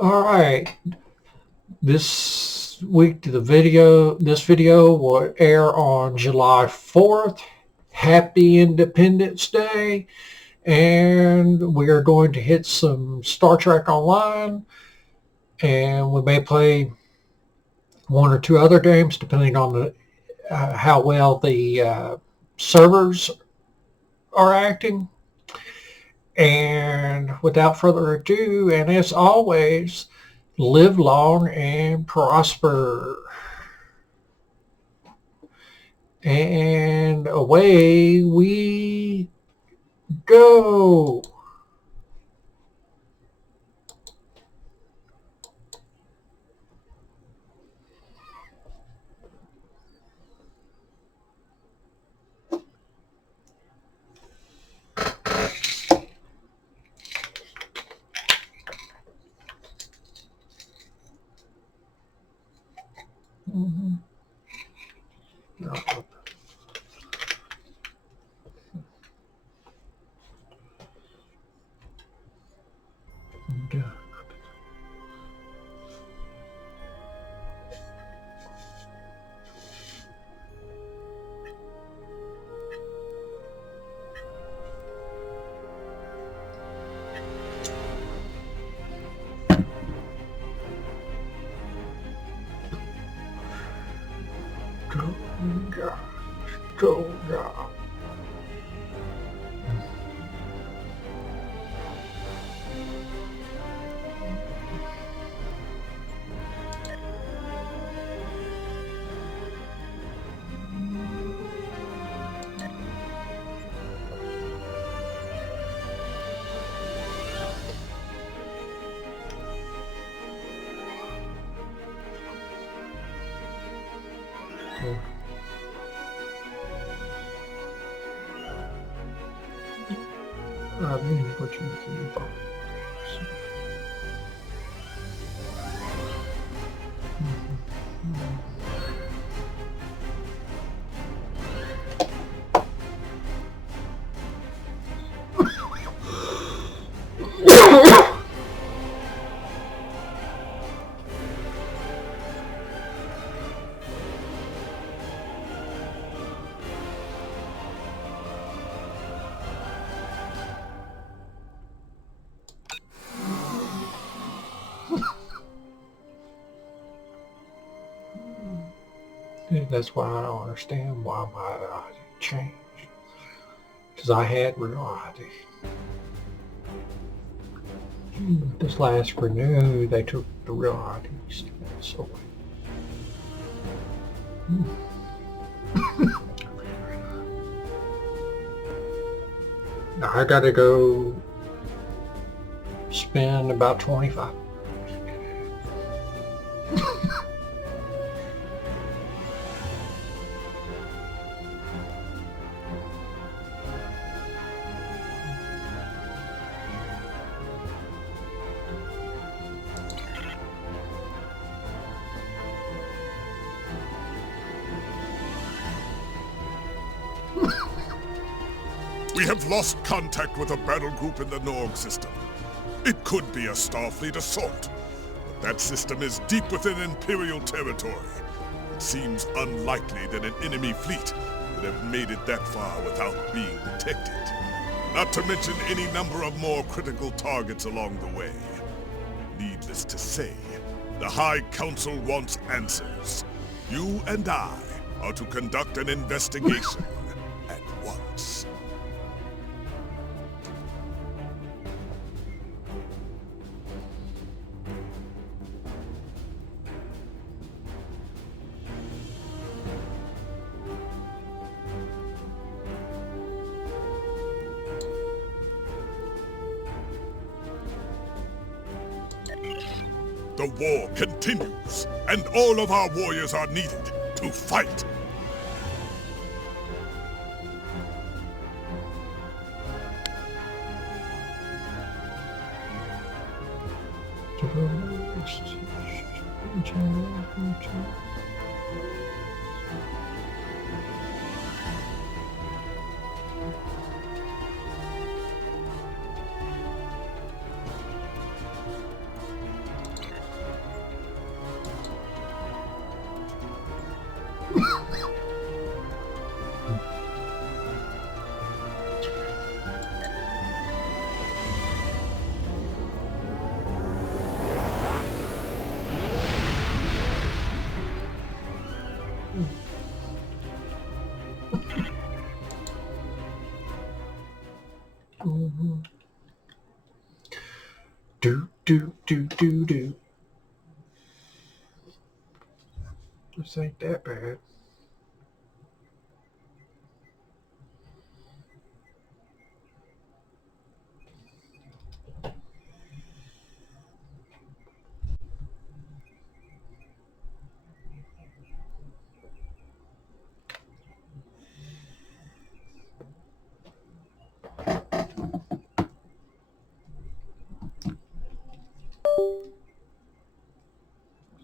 All right. This week this video will air on July 4th. Happy Independence Day. And we are going to hit some Startrek Online. And we may play one or two other games depending on how well the servers are acting. And without further ado, and as always, live long and prosper. And away we go. I mean, what you looking for? That's why I don't understand why my ID changed. Because I had real ID. This last renew, they took the real ID status away. Now I gotta go spend about 25. We have lost contact with a battle group in the Norg system. It could be a Starfleet assault, but that system is deep within Imperial territory. It seems unlikely that an enemy fleet would have made it that far without being detected. Not to mention any number of more critical targets along the way. Needless to say, the High Council wants answers. You and I are to conduct an investigation at once. The war continues, and all of our warriors are needed to fight. Do, do, do, do, do. This ain't that bad.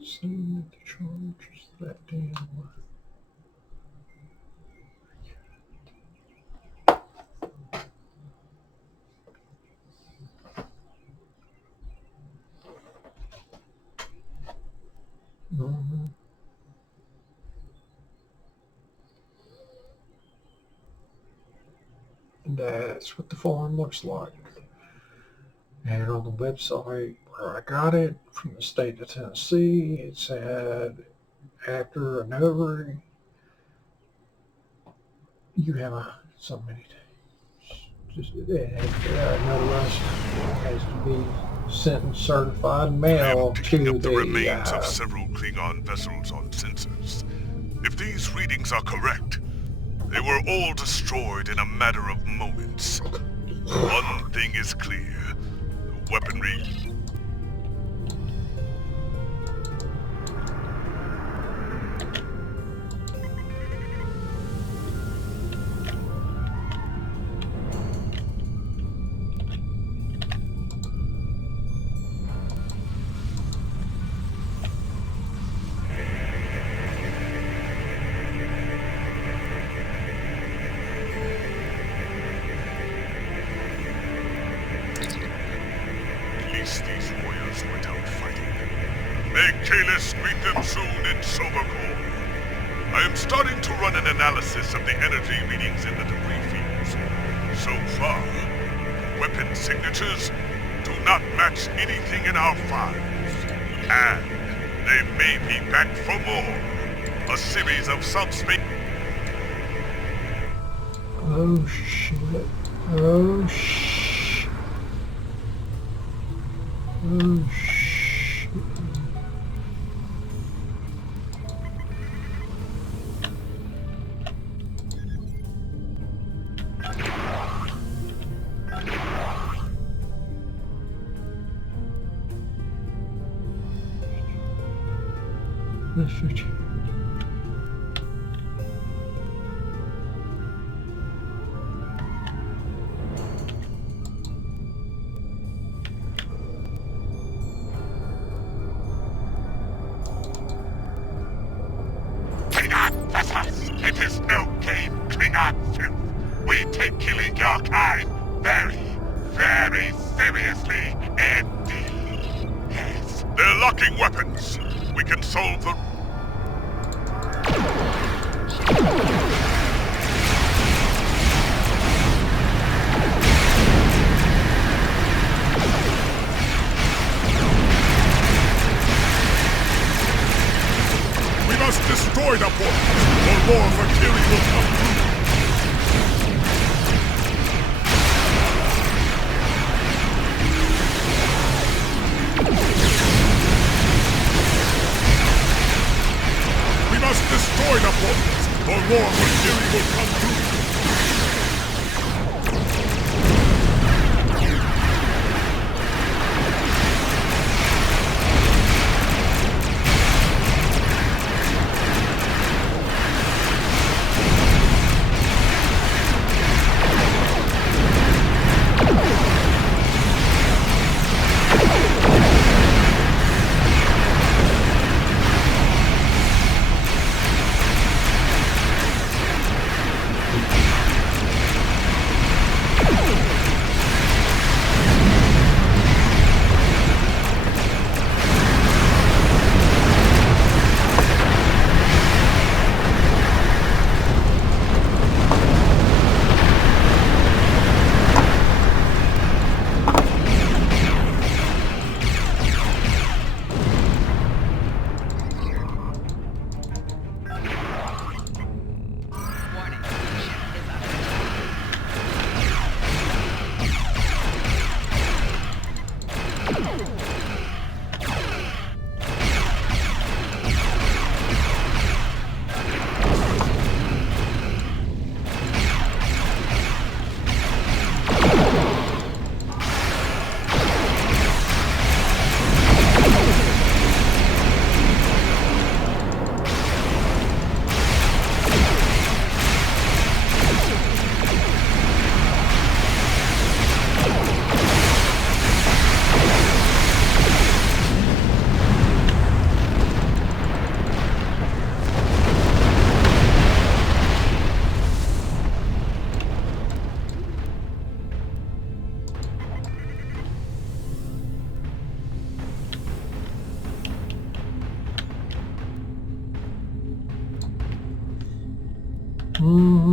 Assume that the charge is that damn. Mhm. That's what the farm looks like. And on the website where I got it from the state of Tennessee, it said after an ovary, you have so many days. Just notarized has to be sent in certified I mail am picking to up the remains of the. several Klingon vessels on sensors. If these readings are correct, they were all destroyed in a matter of moments. One thing is clear. The weaponry... At least these warriors went out fighting. May Kalis greet them soon in sober call. I am starting to run an analysis of the energy readings in the debris fields. So far, the weapon signatures do not match anything in our files. And they may be back for more. A series of subspace... Oh shit. Oh shit. Oh shit. That's what you... Klingon vessels! It is no game, Klingon filth! We take killing your kind very, very seriously indeed. Yes. They're locking weapons. We can solve the... We must destroy the portals, or more Valkyrie will come through. We must destroy the portals, or more Valkyrie will come through. Mm-hmm.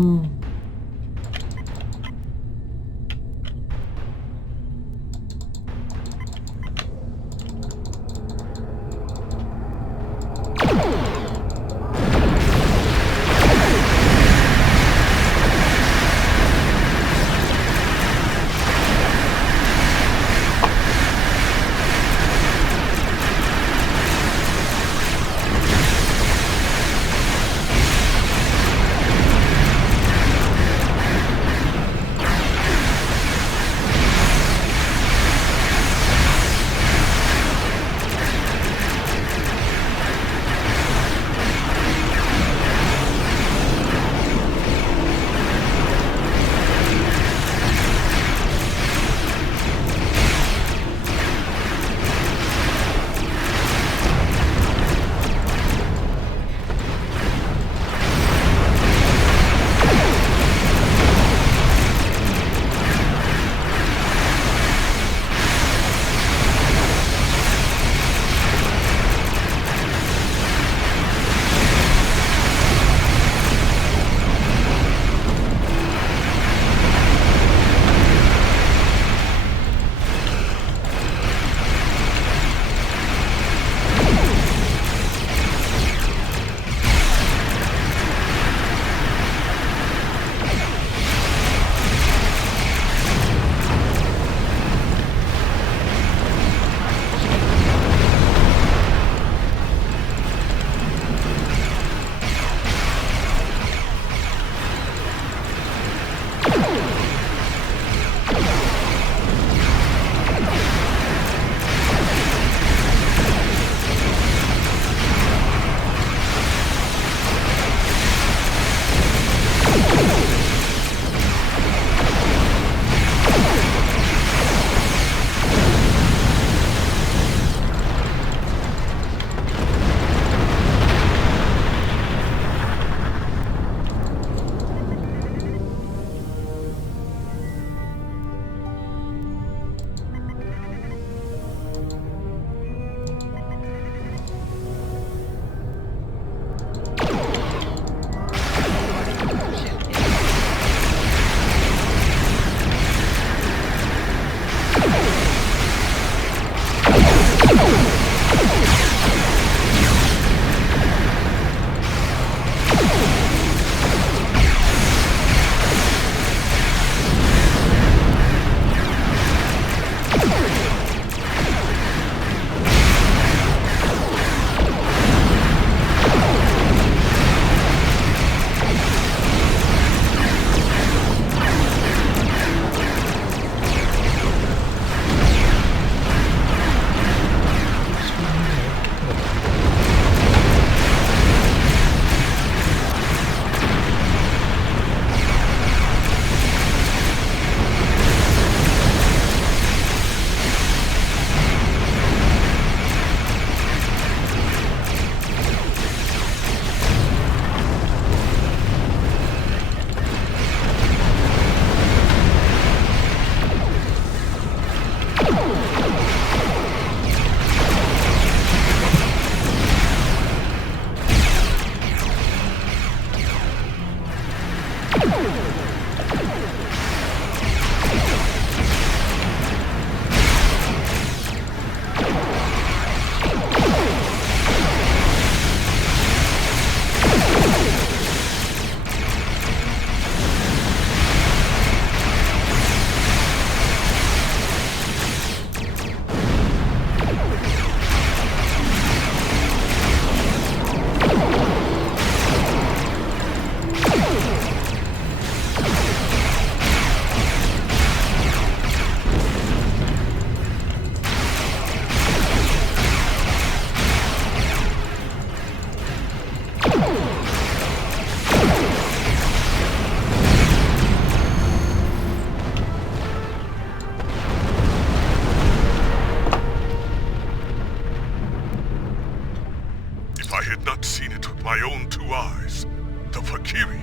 my own two eyes. The Valkyrie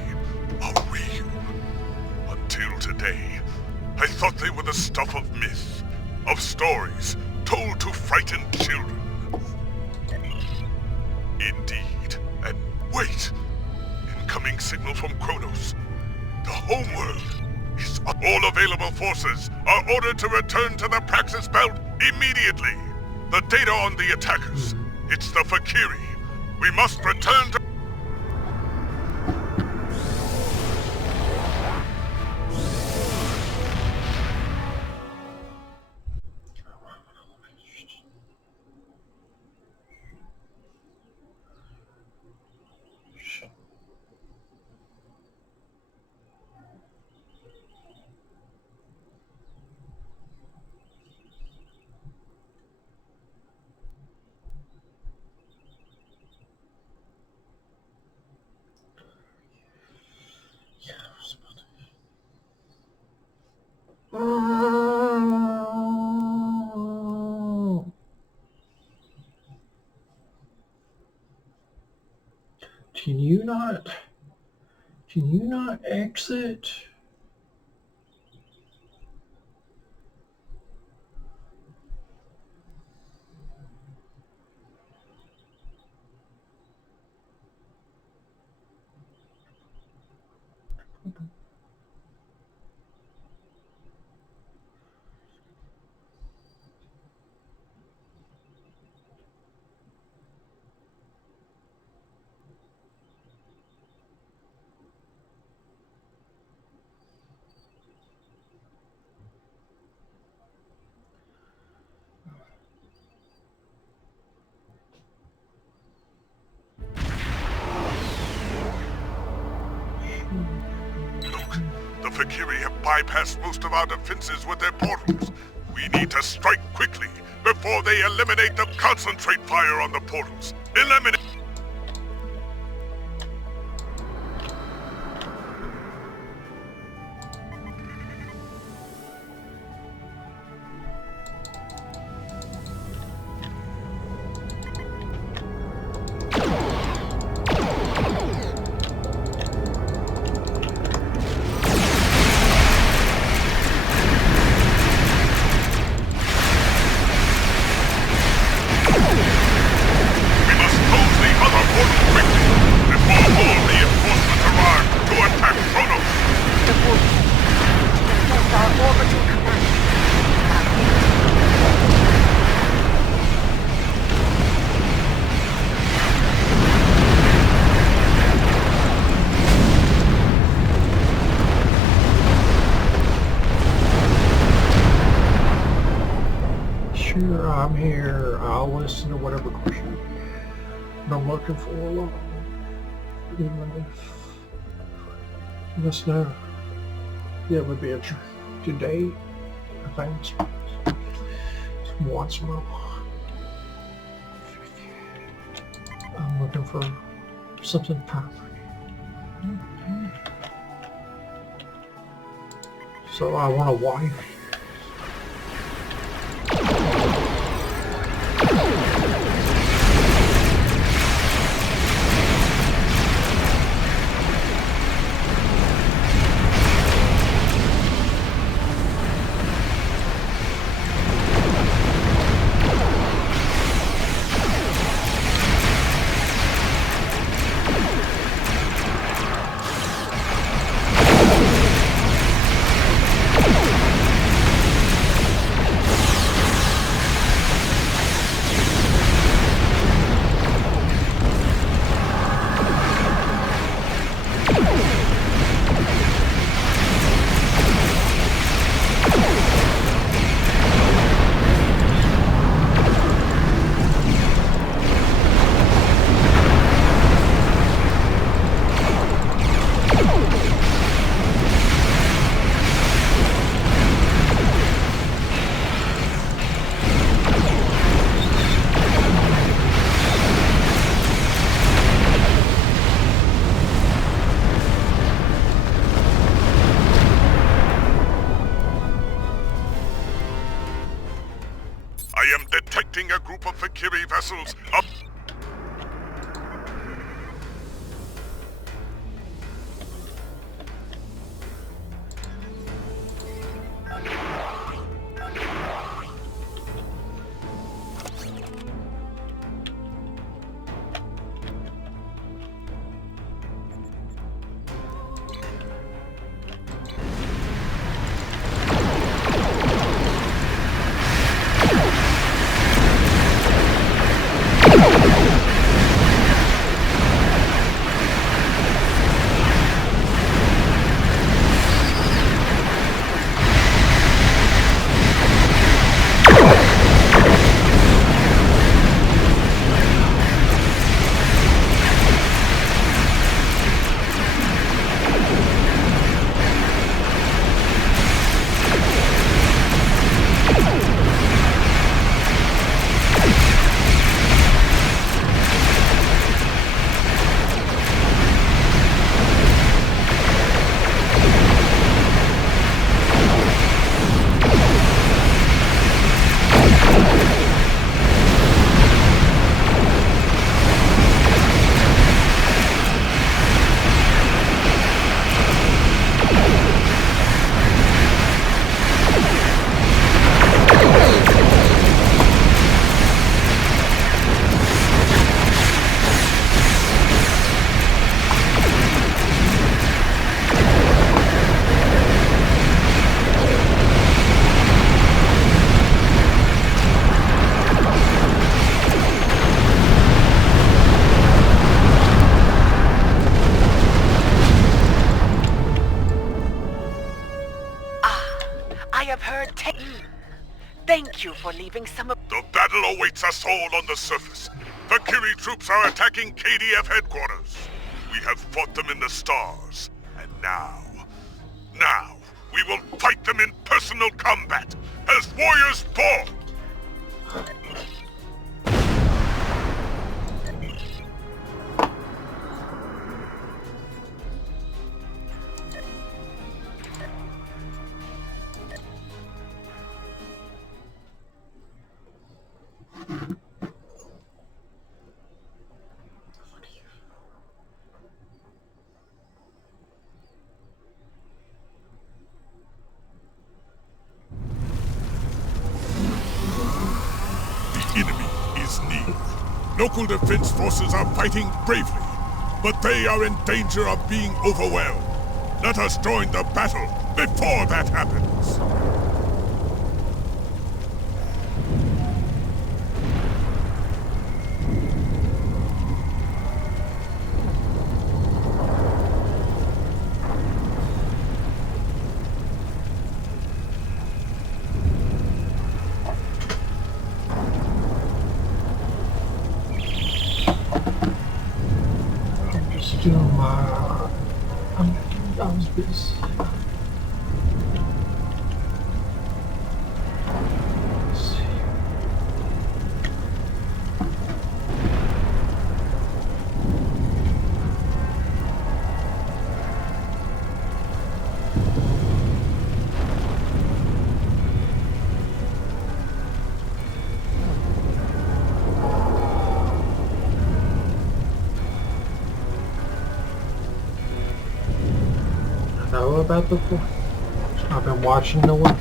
are real. Until today, I thought they were the stuff of myth, of stories told to frighten children. Indeed. And wait! Incoming tracking signal from Kronos. The homeworld is... All available forces are ordered to return to the Praxis Belt immediately. The data on the attackers. It's the Fakiri. We must return to... Can you not exit? The Fakiri have bypassed most of our defenses with their portals. We need to strike quickly before they eliminate the concentrate fire on the portals. Eliminate... Sure, I'm here. I'll listen to whatever question I'm looking for alone. Even if this now, yeah, would be a today. I think it's once more. I'm looking for something perfect. So I want a wife. I am detecting a group of Fakiri vessels up... Thank you for leaving some of... The battle awaits us all on the surface. The Kiri troops are attacking KDF headquarters. We have fought them in the stars. And now, we will fight them in personal combat, as warriors born! The enemy is near. Local defense forces are fighting bravely, but they are in danger of being overwhelmed. Let us join the battle before that happens. I was busy. Know about before? I've been watching the one.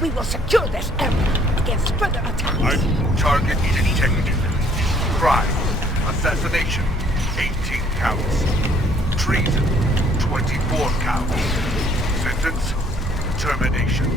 We will secure this area against further attacks. Target detected. Crime. Assassination. 18 counts. Treason. 24 counts. Sentence. Termination.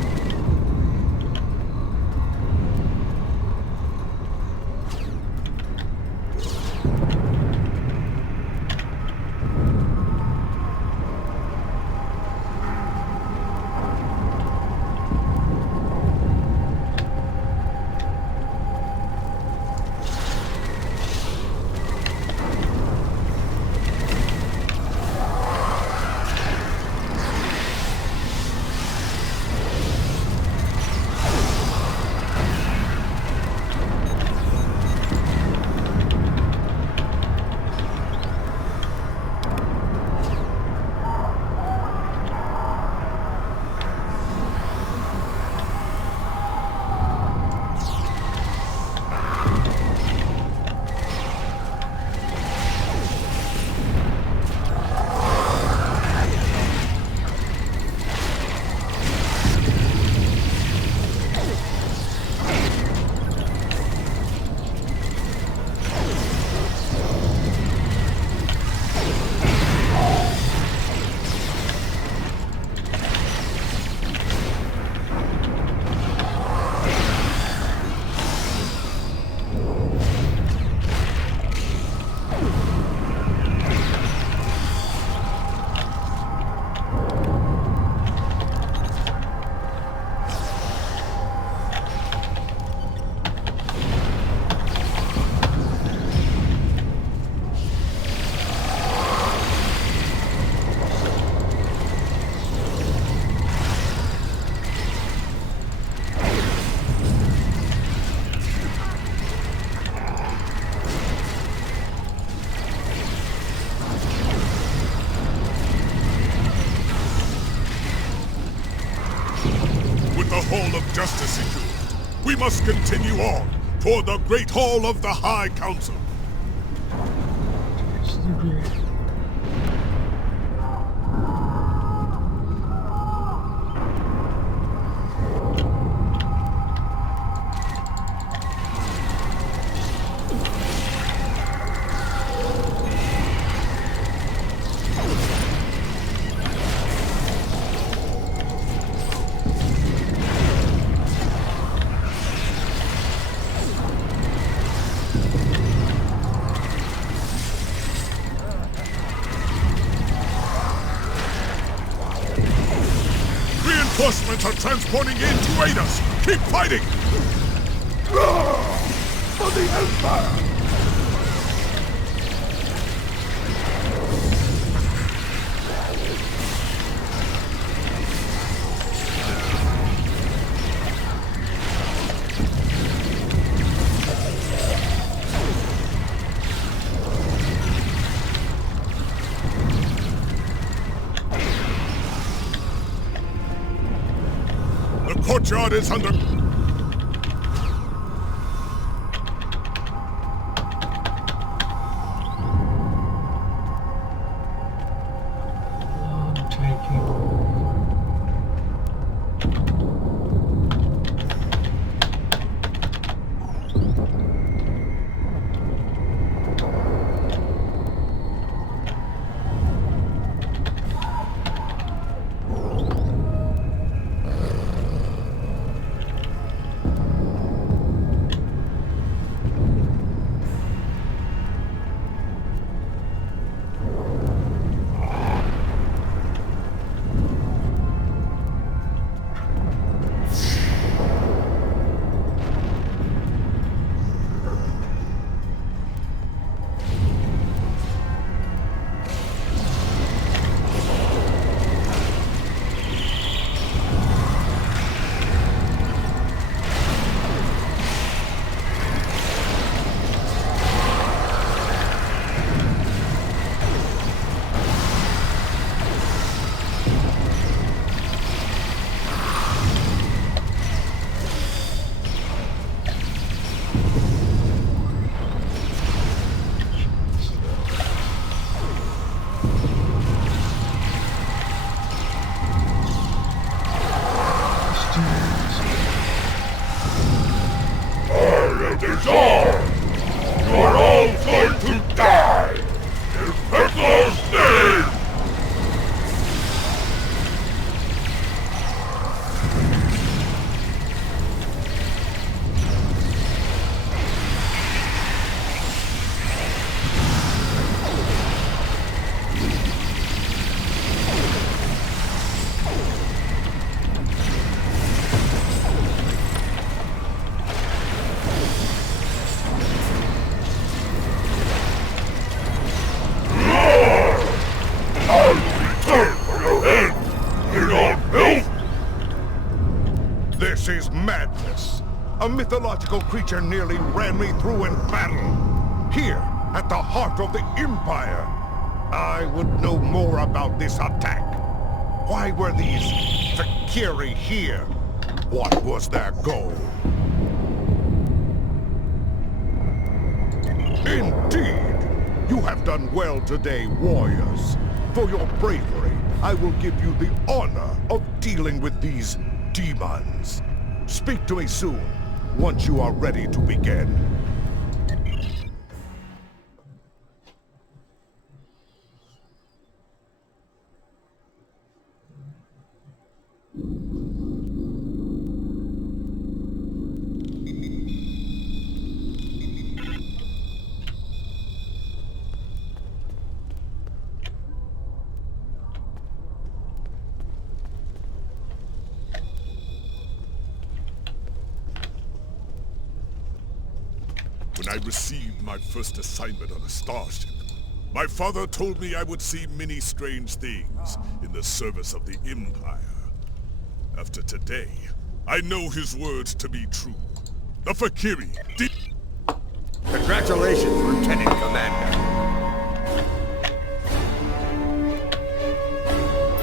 justice secured, we must continue on toward the Great Hall of the High Council. Reinforcements are transporting in to aid us! Keep fighting! For the Empire! The courtyard is under... You are all going to die! In Pecco's name! This is madness. A mythological creature nearly ran me through in battle. Here, at the heart of the Empire. I would know more about this attack. Why were these Valkyrie here? What was their goal? Indeed! You have done well today, warriors. For your bravery, I will give you the honor of dealing with these demons. Speak to me soon, once you are ready to begin. When I received my first assignment on a starship, my father told me I would see many strange things in the service of the Empire. After today, I know his words to be true. The Valkyrie... Congratulations, Lieutenant Commander.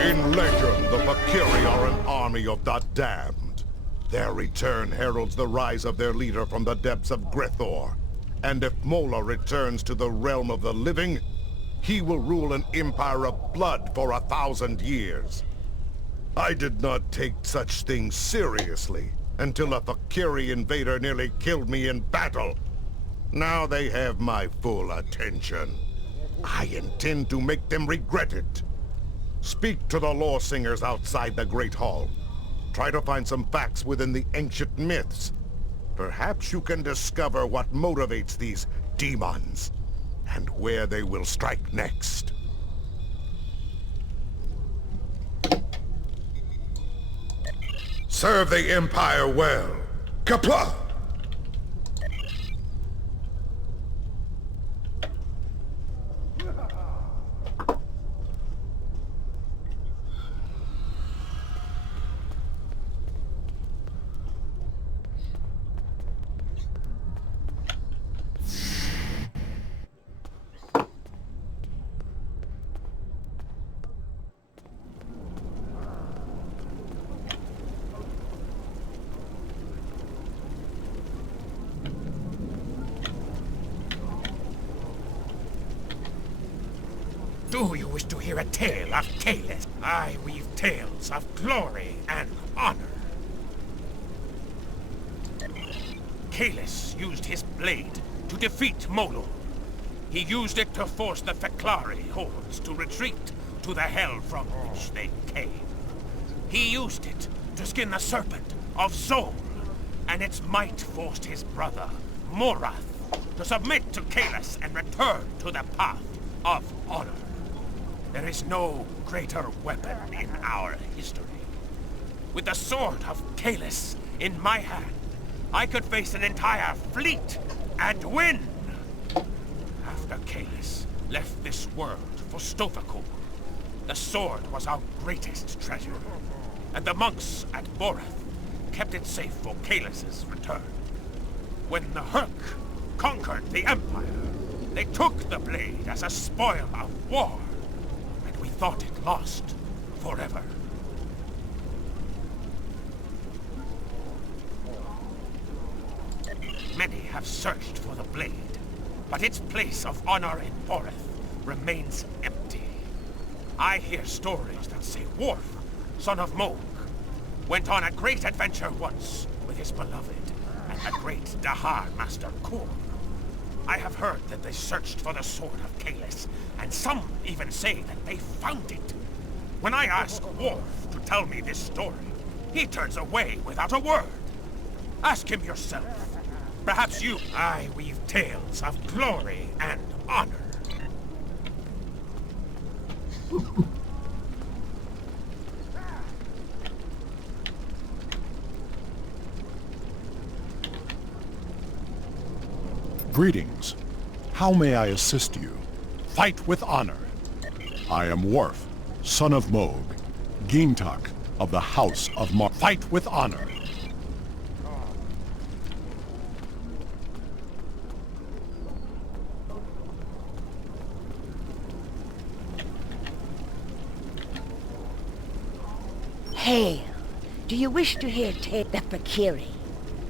In legend, the Valkyrie are an army of the damned. Their return heralds the rise of their leader from the depths of Grethor. And if Mola returns to the realm of the living, he will rule an empire of blood for 1,000 years. I did not take such things seriously until a Fakiri invader nearly killed me in battle. Now they have my full attention. I intend to make them regret it. Speak to the lore singers outside the Great Hall. Try to find some facts within the ancient myths. Perhaps you can discover what motivates these demons, and where they will strike next. Serve the Empire well. Kapla! Do you wish to hear a tale of Kalis? I weave tales of glory and honor. Kalis used his blade to defeat Molor. He used it to force the Feklari hordes to retreat to the hell from which they came. He used it to skin the serpent of Zol, and its might forced his brother, Morath, to submit to Kalis and return to the path of honor. There is no greater weapon in our history. With the sword of Kalis in my hand, I could face an entire fleet and win! After Kalis left this world for Stovakor, the sword was our greatest treasure, and the monks at Borath kept it safe for Kalis' return. When the Hurk conquered the Empire, they took the blade as a spoil of war, and we thought it lost forever. Many have searched for the blade, but its place of honor in Borath remains empty. I hear stories that say Worf, son of Moog, went on a great adventure once with his beloved and the great Dahar Master Kur. I have heard that they searched for the sword of Kalis, and some even say that they found it. When I ask Worf to tell me this story, he turns away without a word. Ask him yourself. Perhaps you... I weave tales of glory and honor. Greetings. How may I assist you? Fight with honor. I am Worf, son of Moog, Gintak of the House of Mar... Fight with honor. Hail! Do you wish to hear tale the Fakiri?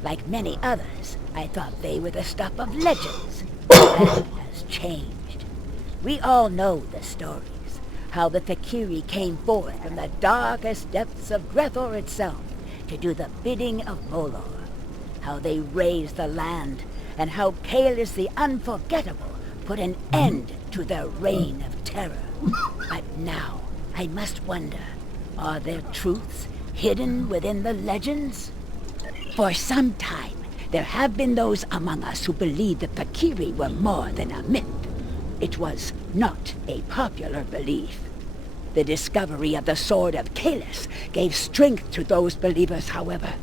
Like many others, I thought they were the stuff of legends. That has changed. We all know the stories. How the Fakiri came forth from the darkest depths of Grethor itself to do the bidding of Molor. How they raised the land, and how Kalis the Unforgettable put an end to their reign of terror. But now, I must wonder, are there truths hidden within the legends? For some time, there have been those among us who believe the Fakiri were more than a myth. It was not a popular belief. The discovery of the sword of Kalis gave strength to those believers, however.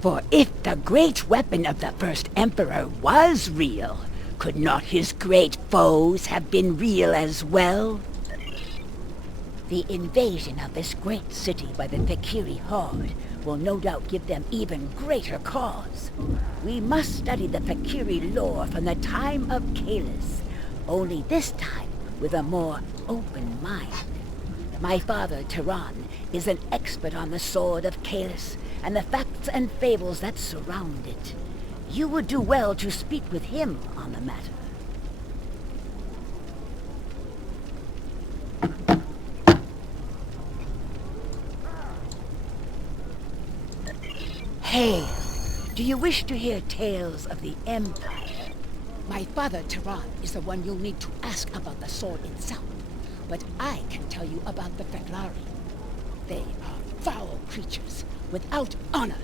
For if the great weapon of the first Emperor was real, could not his great foes have been real as well? The invasion of this great city by the Fakiri horde will no doubt give them even greater cause. We must study the Fakiri lore from the time of Kalis, only this time with a more open mind. My father, Tehran, is an expert on the sword of Kalis, and the facts and fables that surround it. You would do well to speak with him on the matter. Hail! Do you wish to hear tales of the Empire? My father, Tehran, is the one you'll need to ask about the sword itself. But I can tell you about the Feklari. They are foul creatures, without honor,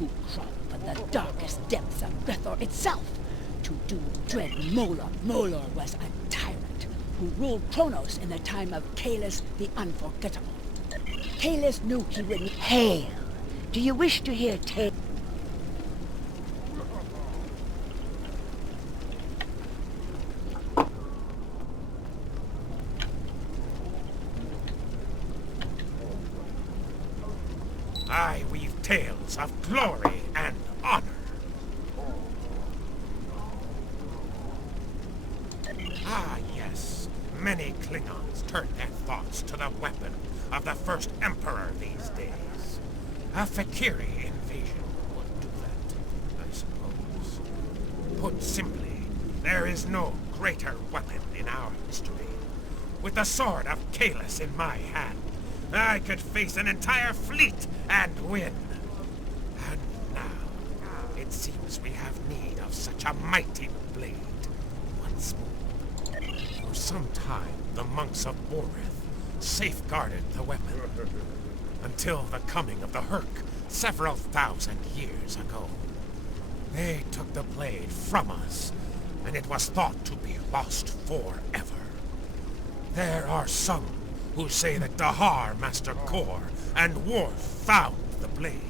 who crawl from the darkest depths of Grethor itself to do dread Molor. Molor was a tyrant who ruled Kronos in the time of Kalis the Unforgettable. Kalis knew he would... Hail! Do you wish to hear tales? I weave tales of glory and honor. Ah, yes. Many Klingons turn their thoughts to the weapon of the first Emperor these days. A Fakiri invasion would do that, I suppose. Put simply, there is no greater weapon in our history. With the sword of Kalis in my hand, I could face an entire fleet and win. And now, it seems we have need of such a mighty blade once more. For some time, the monks of Boreth safeguarded the weapon. Until the coming of the Herc several thousand years ago. They took the blade from us, and it was thought to be lost forever. There are some who say that Dahar Master Kor and Worf found the blade.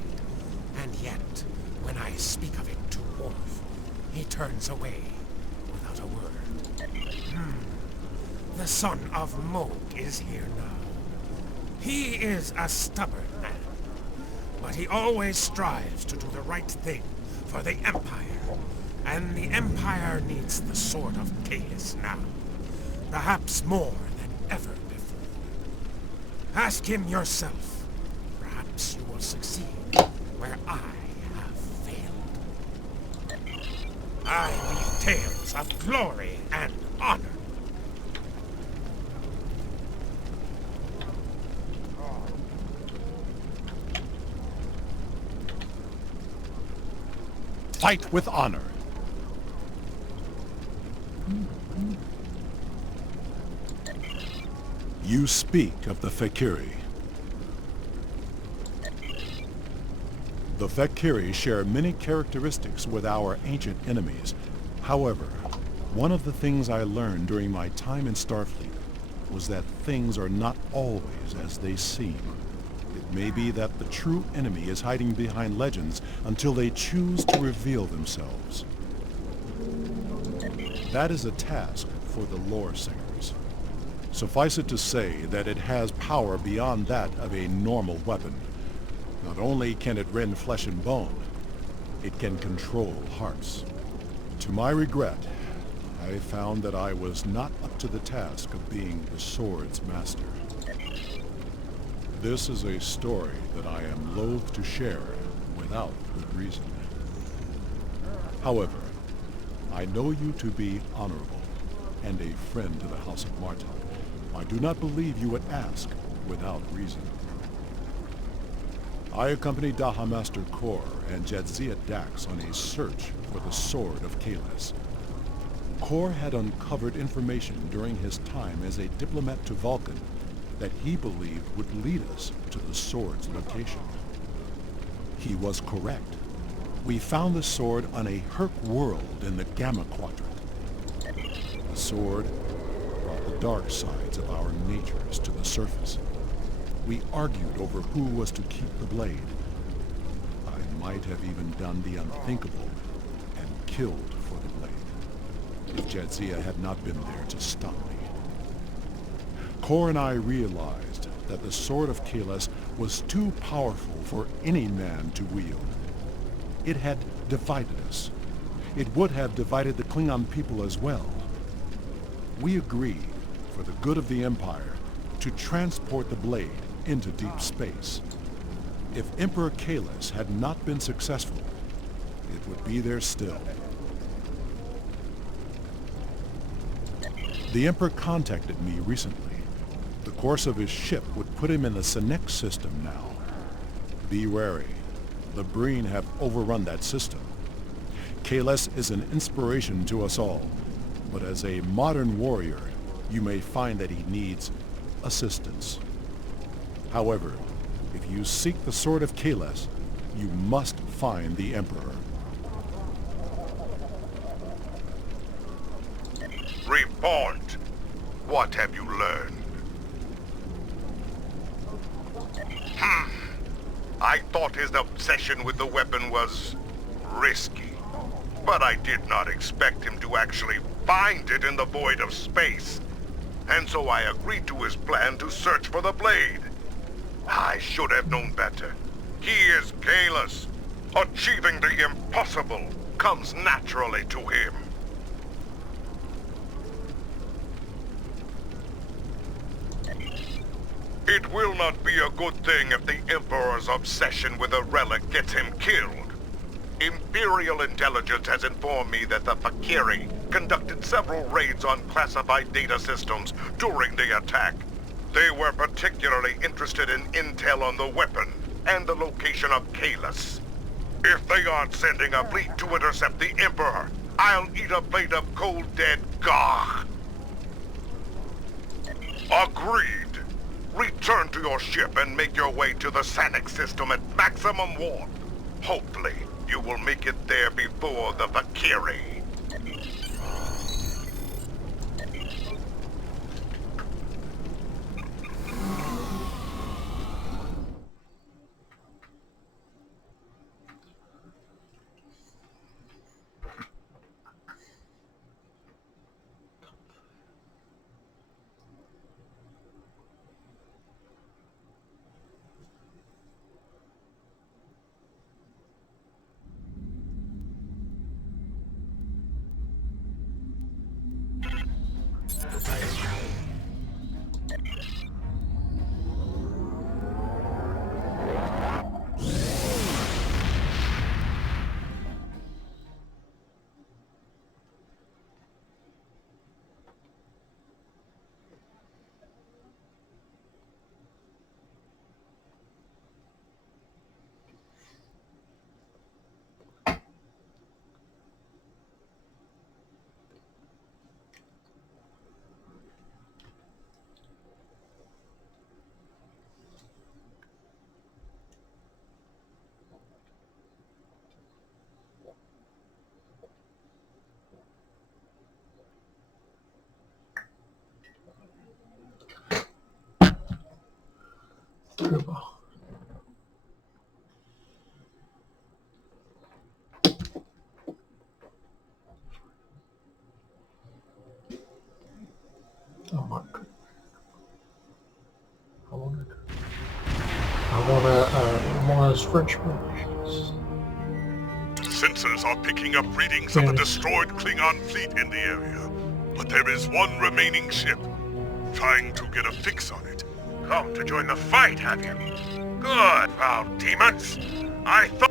And yet, when I speak of it to Worf, he turns away without a word. The son of Moog is here now. He is a stubborn man, but he always strives to do the right thing for the Empire. And the Empire needs the sword of Kalis now, perhaps more than ever before. Ask him yourself. Perhaps you will succeed where I have failed. I weave tales of glory and honor. Fight with honor. You speak of the Fakiri. The Fakiri share many characteristics with our ancient enemies. However, one of the things I learned during my time in Starfleet was that things are not always as they seem. It may be that the true enemy is hiding behind legends until they choose to reveal themselves. That is a task for the lore singers. Suffice it to say that it has power beyond that of a normal weapon. Not only can it rend flesh and bone, it can control hearts. To my regret, I found that I was not up to the task of being the sword's master. This is a story that I am loath to share without good reason. However, I know you to be honorable and a friend to the House of Martok. I do not believe you would ask without reason. I accompanied Daha Master Kor and Jadzia Dax on a search for the Sword of Kalis. Kor had uncovered information during his time as a diplomat to Vulcan that he believed would lead us to the sword's location. He was correct. We found the sword on a Herc world in the Gamma Quadrant. The sword brought the dark sides of our natures to the surface. We argued over who was to keep the blade. I might have even done the unthinkable and killed for the blade, if Jadzia had not been there to stop me. Kor and I realized that the Sword of Kalis was too powerful for any man to wield. It had divided us. It would have divided the Klingon people as well. We agreed, for the good of the Empire, to transport the blade into deep space. If Emperor Kahless had not been successful, it would be there still. The Emperor contacted me recently. The course of his ship would put him in the Senex system now. Be wary. The Breen have overrun that system. Kahless is an inspiration to us all, but as a modern warrior, you may find that he needs assistance. However, if you seek the sword of Kahless, you must find the Emperor. Report. What have you learned? I thought his obsession with the weapon was risky, but I did not expect him to actually find it in the void of space. And so I agreed to his plan to search for the blade. I should have known better. He is Kahless. Achieving the impossible comes naturally to him. It will not be a good thing if the Emperor's obsession with a relic gets him killed. Imperial intelligence has informed me that the Fakiri conducted several raids on classified data systems during the attack. They were particularly interested in intel on the weapon and the location of Kahless. If they aren't sending a fleet to intercept the Emperor, I'll eat a plate of cold dead gagh. Agreed. Return to your ship and make your way to the Senex system at maximum warp. Hopefully, you will make it there before the Fakiri. Oh my God. I want those French movies. Sensors are picking up readings of the destroyed Klingon fleet in the area. But there is one remaining ship. Trying to get a fix on it. Come to join the fight, have you? Good, foul demons. I thought...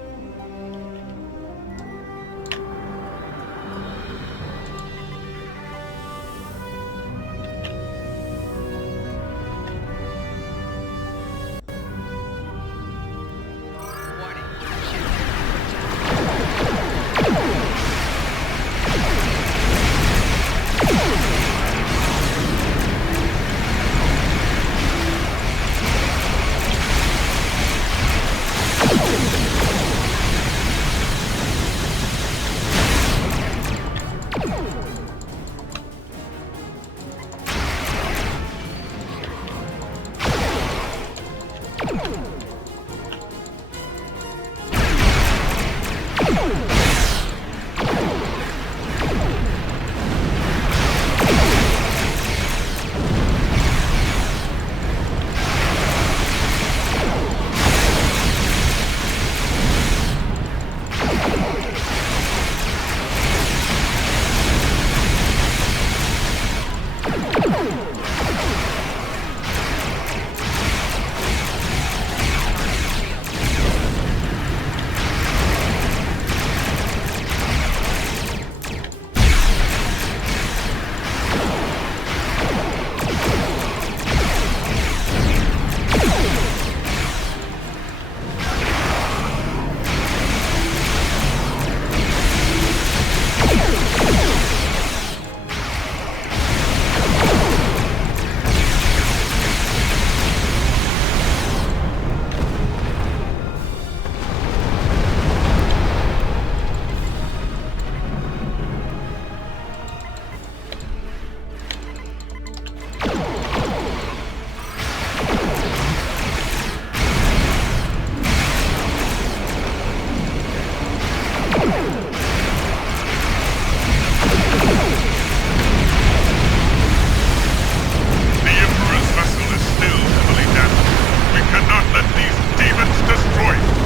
cannot let these demons destroy you!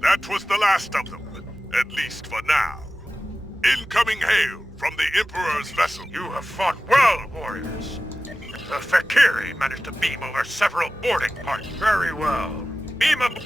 That was the last of them, at least for now. Incoming hail from the Emperor's vessel. You have fought well, warriors. The Fakiri managed to beam over several boarding parties. Very well. Beam aboard.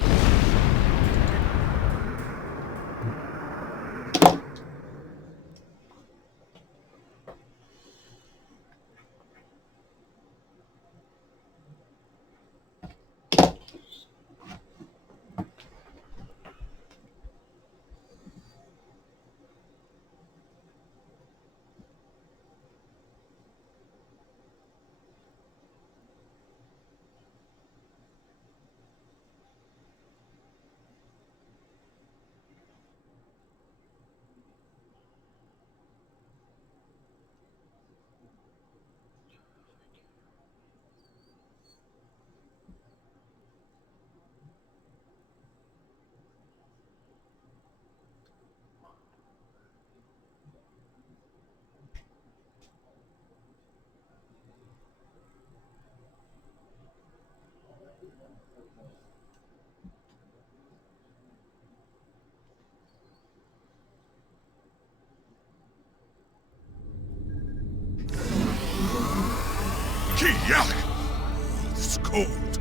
It's cold.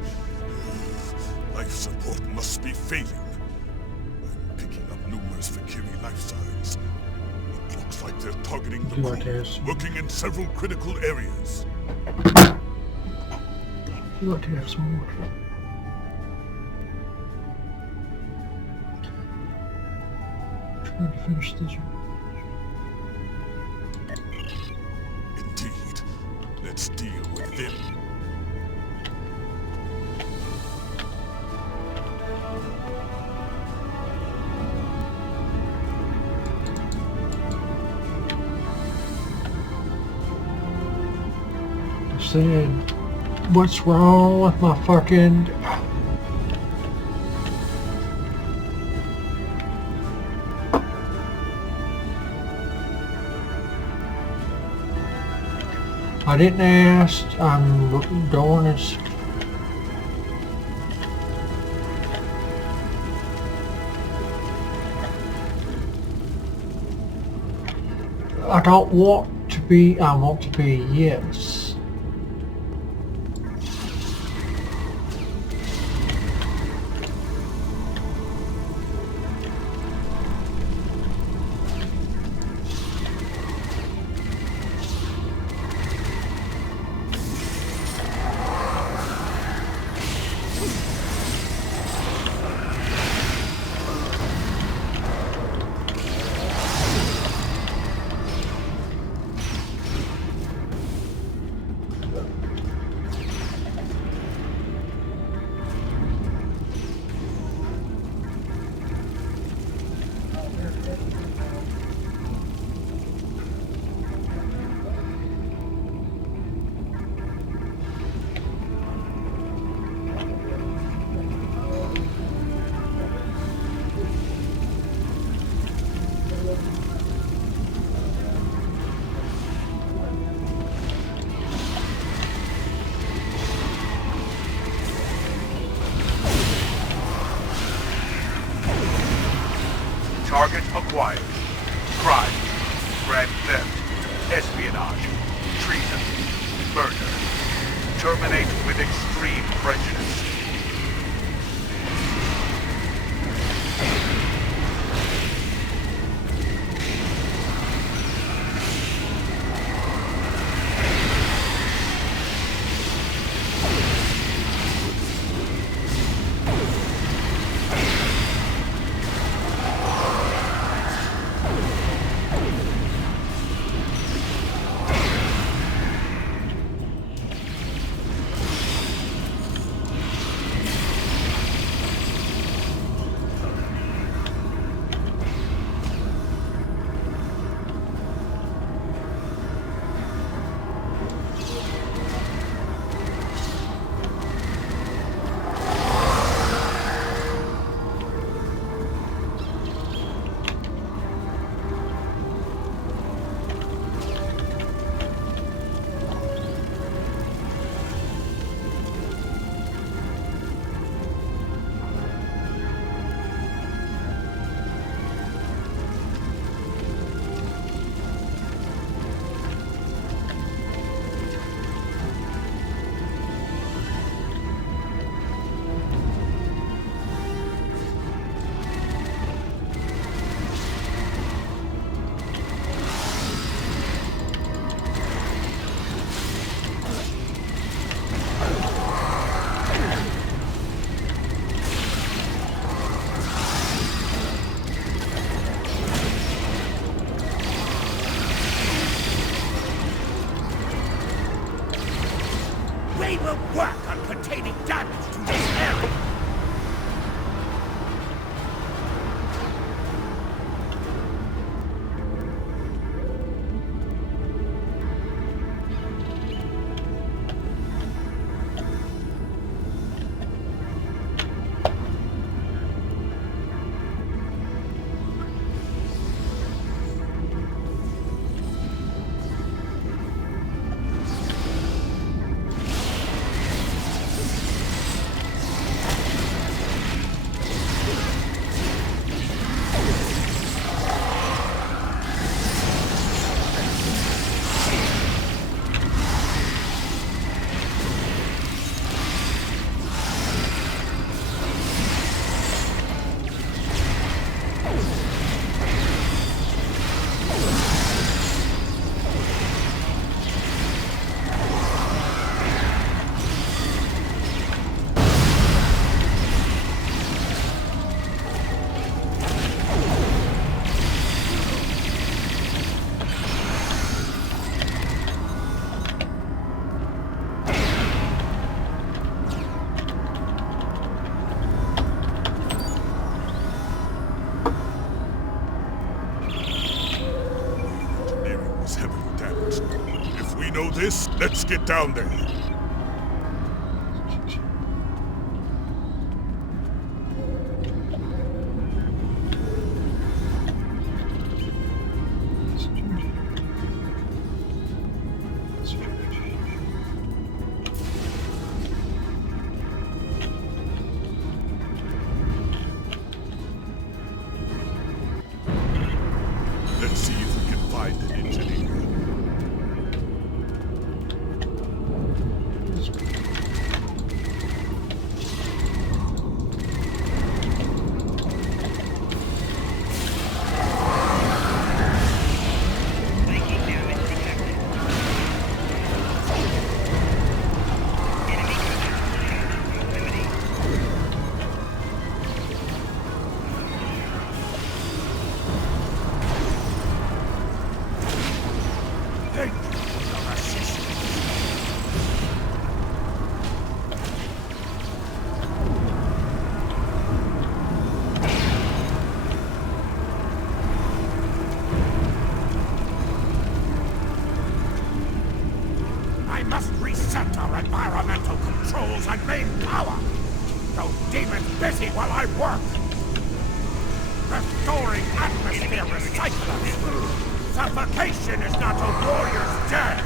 Life support must be failing. I'm picking up numerous Fakiri life signs. It looks like they're targeting the crew, working in several critical areas. You want to have some more. Trying to finish this one. Indeed. Let's deal with them. Saying, what's wrong with my fucking... I didn't ask. I'm doing this. I don't want to be. I want to be yes. Target acquired. Crime, grand theft, espionage, treason, murder. Terminate with extreme prejudice. We will work on containing damage to this area. If we know this, let's get down there. is busy while I work. Restoring atmosphere recyclers. Suffocation is not a warrior's death.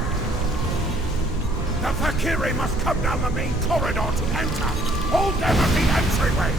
The Fakiri must come down the main corridor to enter. Hold them at the entryway.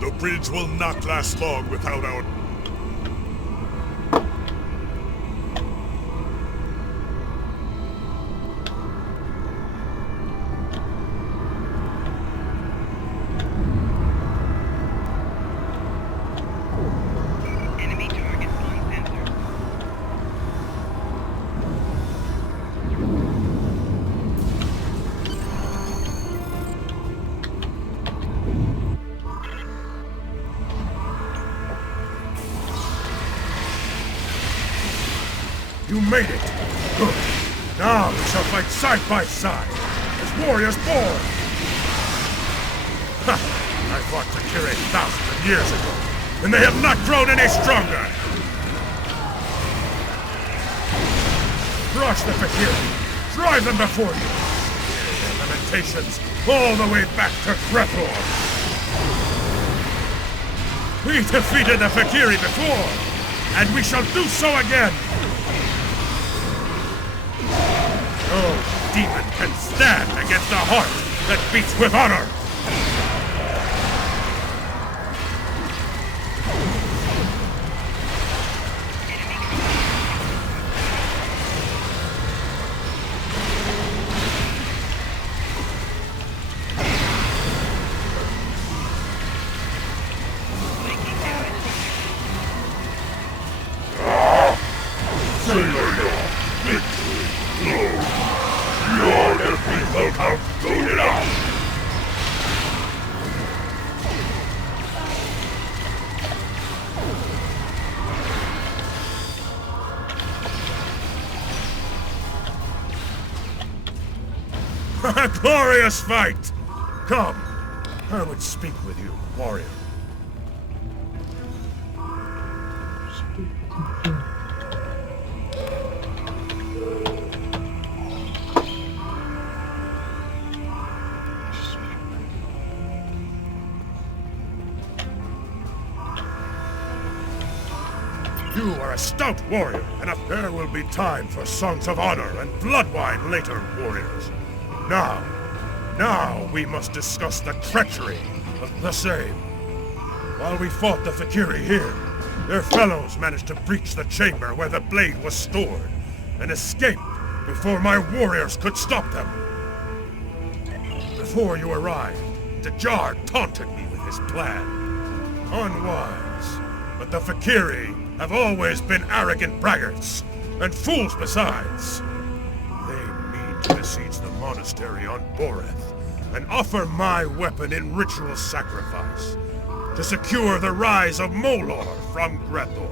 The bridge will not last long without our... Enemy target on sensor. You made it! Good. Now we shall fight side by side, as warriors born! Ha! I fought Fakiri thousands of years ago, and they have not grown any stronger! Crush the Fakiri! Drive them before you! Their limitations all the way back to Grethor! We defeated the Fakiri before, and we shall do so again! No demon can stand against a heart that beats with honor! A glorious fight! Come, I would speak with you, warrior. You are a stout warrior, and there will be time for songs of honor and blood wine later, warriors. Now we must discuss the treachery of the same. While we fought the Fakiri here, their fellows managed to breach the chamber where the blade was stored, and escape before my warriors could stop them. Before you arrived, Dajar taunted me with his plan. Unwise, but the Fakiri have always been arrogant braggarts, and fools besides. They mean to besiege the monastery on Boreth, and offer my weapon in ritual sacrifice, to secure the rise of Molor from Grethor.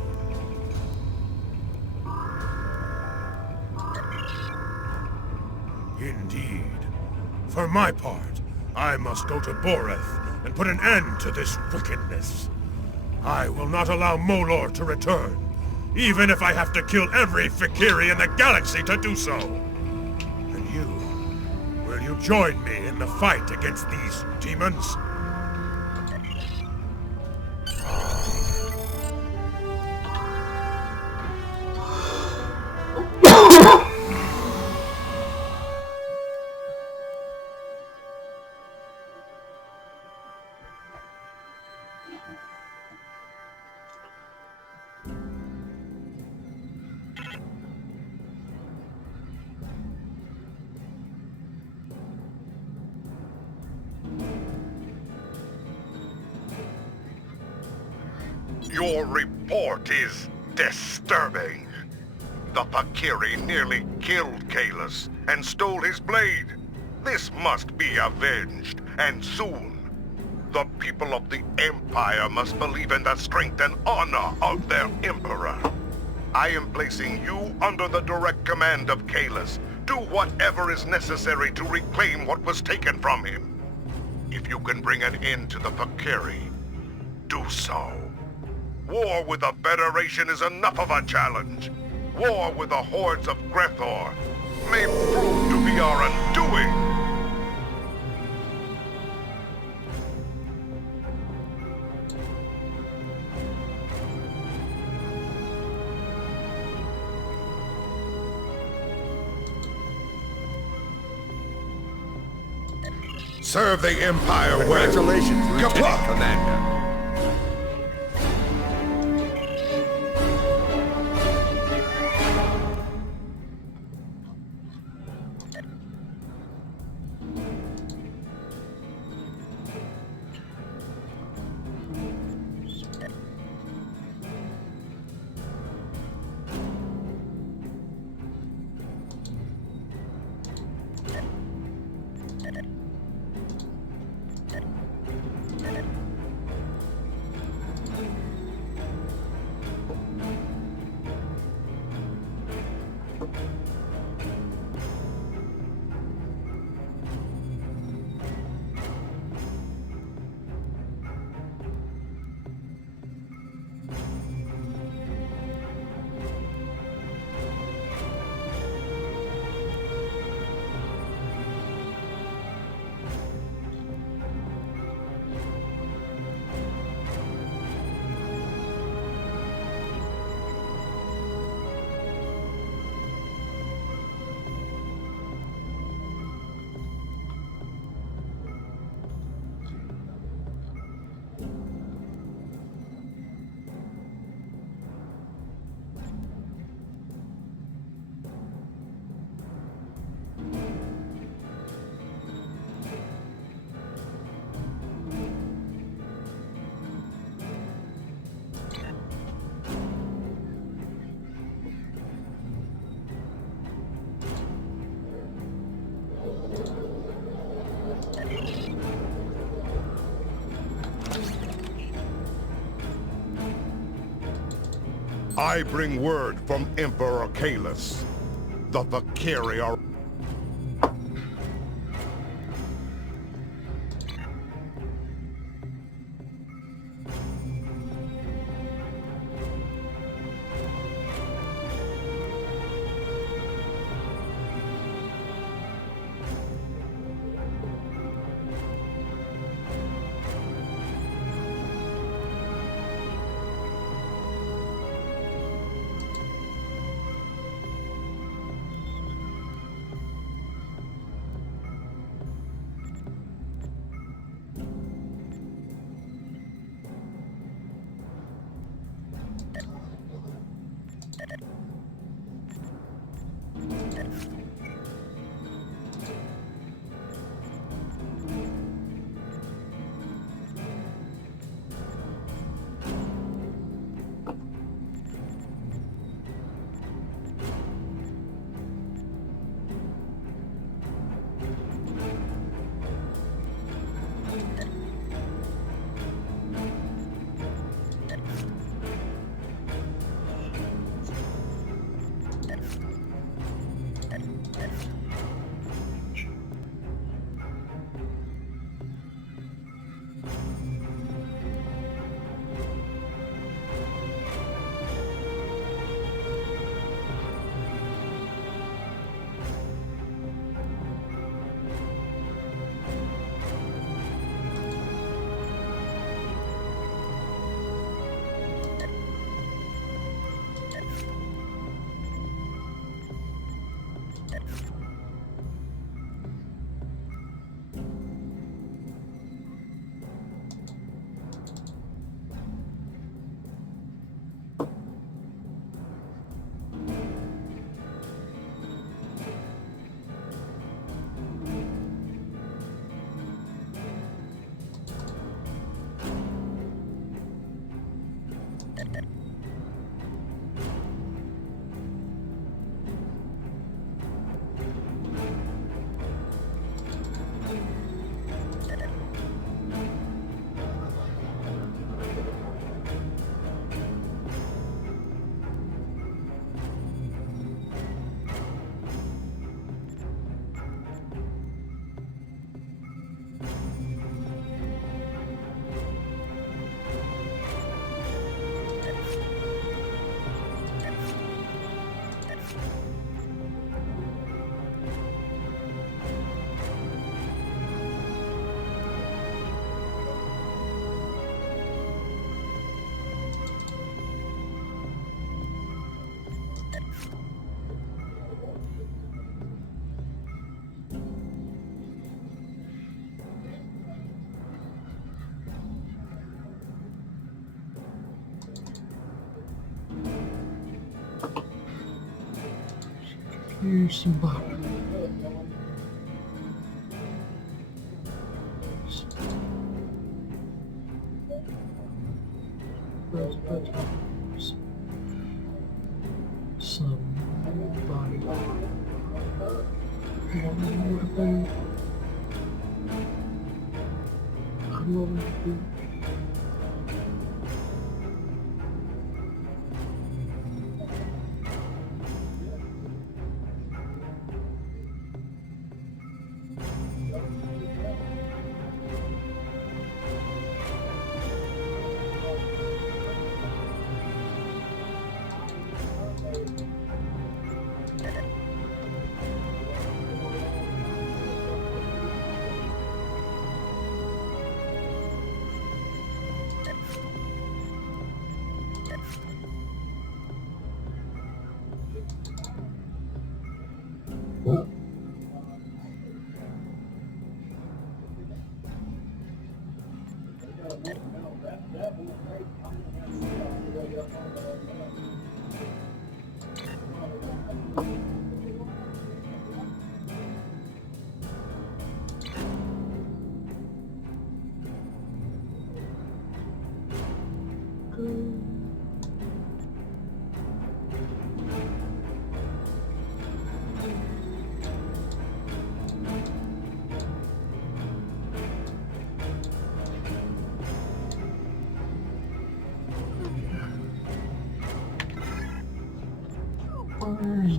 Indeed. For my part, I must go to Boreth and put an end to this wickedness. I will not allow Molor to return, even if I have to kill every Fakiri in the galaxy to do so. And you, will you join me in the fight against these demons? Your report is disturbing. The Fakiri nearly killed Kahless and stole his blade. This must be avenged, and soon. The people of the Empire must believe in the strength and honor of their Emperor. I am placing you under the direct command of Kahless. Do whatever is necessary to reclaim what was taken from him. If you can bring an end to the Fakiri, do so. War with the Federation is enough of a challenge. War with the hordes of Grethor may prove to be our undoing. Serve the Empire well. Congratulations, Lieutenant Commander. I bring word from Emperor Kahless. The Fakiri are... Here's some butter. Somebody I'm going to do. Where's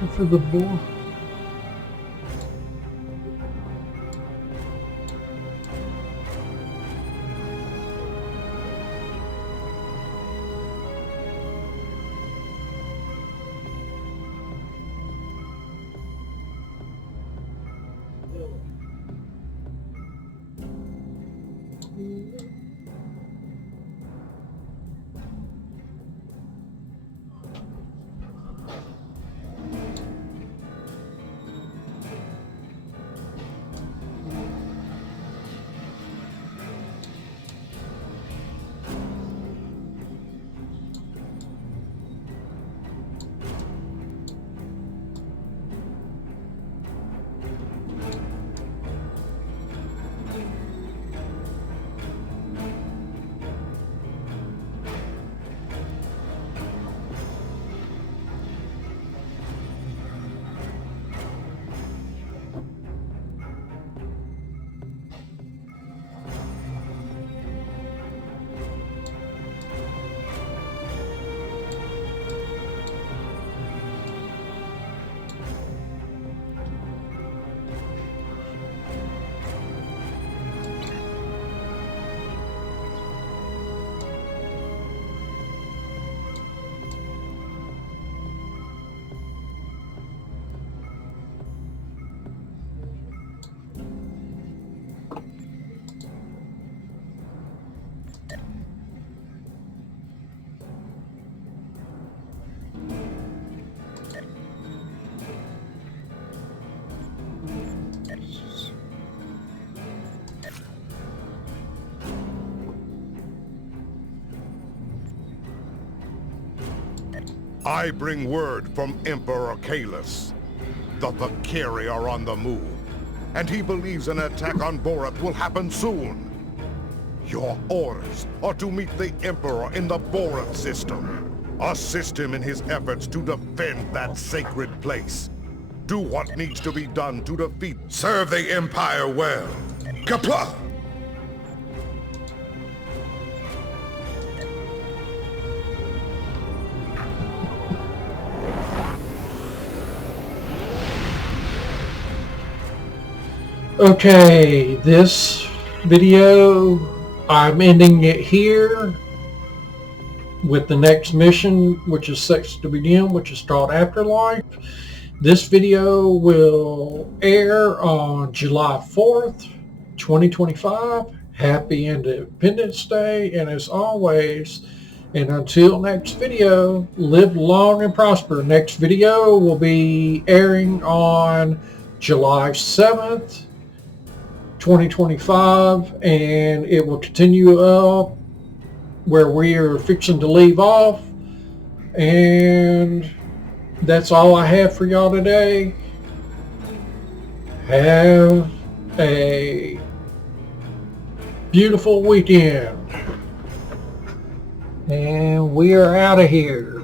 Looking for the board. I bring word from Emperor Kahless. The Valkyrie are on the move, and he believes an attack on Borath will happen soon. Your orders are to meet the Emperor in the Borath system. Assist him in his efforts to defend that sacred place. Do what needs to be done to defeat. Serve the Empire well. Kapla! Okay, this video, I'm ending it here with the next mission, which is Sex to Begin, which is called Afterlife. This video will air on July 4th, 2025. Happy Independence Day, and as always, and until next video, live long and prosper. Next video will be airing on July 7th, 2025, and it will continue up where we are fixing to leave off. And that's all I have for y'all today. Have a beautiful weekend, and we are out of here.